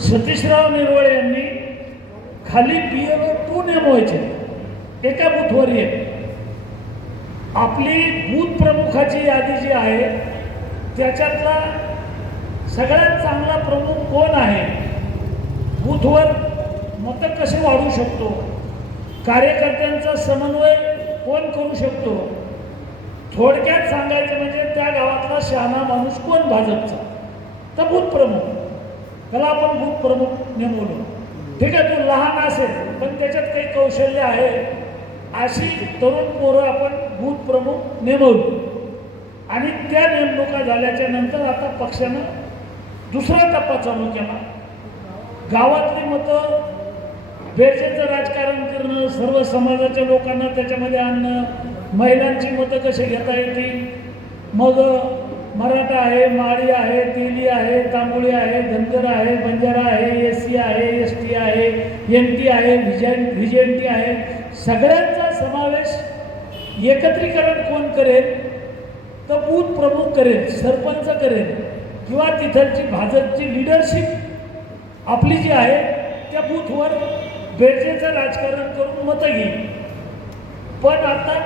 सतीशराव निर्वळे यांनी खाली BLO 2 नेमवायचे एका बूथवर एक. आपली बूथ प्रमुखाची यादी जी आहे त्याच्यातला सगळ्यात चांगला प्रमुख कोण आहे, बूथवर मतं कसे वाढू शकतो, कार्यकर्त्यांचा समन्वय कोण करू शकतो, थोडक्यात सांगायचं म्हणजे त्या गावातला शहाणा माणूस कोण भाजपचा, तर बूथ प्रमुख. त्याला आपण बूथ प्रमुख नेमवलं. ठीक आहे, तो लहान असेल पण त्याच्यात काही कौशल्य आहे अशी तरुण पोरं आपण बूथ प्रमुख नेमवली. आणि त्या नेमणुका झाल्याच्या नंतर आता पक्षानं दुसरा टप्पा चालू केला. गावातली मतं बेरजेचं राजकारण करणं, सर्व समाजाच्या लोकांना त्याच्यामध्ये आणणं, महिलांची मतं कशी घेता येतील. मग मराठा आहे, माळी आहे, तेली आहे, तांबोळी आहे, धनगर आहे, बंजारा आहे, SC आहे, ST आहे, MT आहे, VJNT आहे, सगळ्यांचा समावेश एकत्रीकरण कोण करेल, तर बूथ प्रमुख करेल, सरपंच करेल किंवा तिथलची भाजपची लिडरशिप आपली जी आहे त्या बूथवर बेरजेचं राजकारण करून मतं घेईल. पण आता